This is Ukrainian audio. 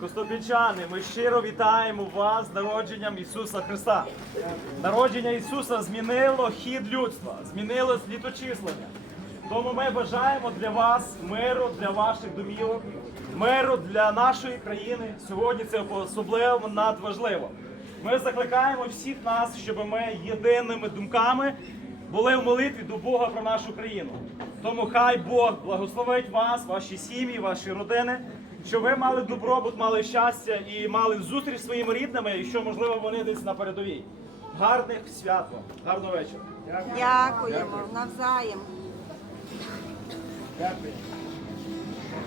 Костопільчани, ми щиро вітаємо вас з народженням Ісуса Христа. Народження Ісуса змінило хід людства, змінило літочислення. Тому ми бажаємо для вас миру, для ваших домівок, миру для нашої країни. Сьогодні це особливо надважливо. Ми закликаємо всіх нас, щоб ми єдиними думками були в молитві до Бога про нашу країну. Тому хай Бог благословить вас, ваші сім'ї, ваші родини, щоб ви мали добробут, мали щастя і мали зустріч зі своїми рідними, і що можливо вони десь на передовій. Гарних свят вам, гарного вечора. Дякуємо навзаєм. Дякую.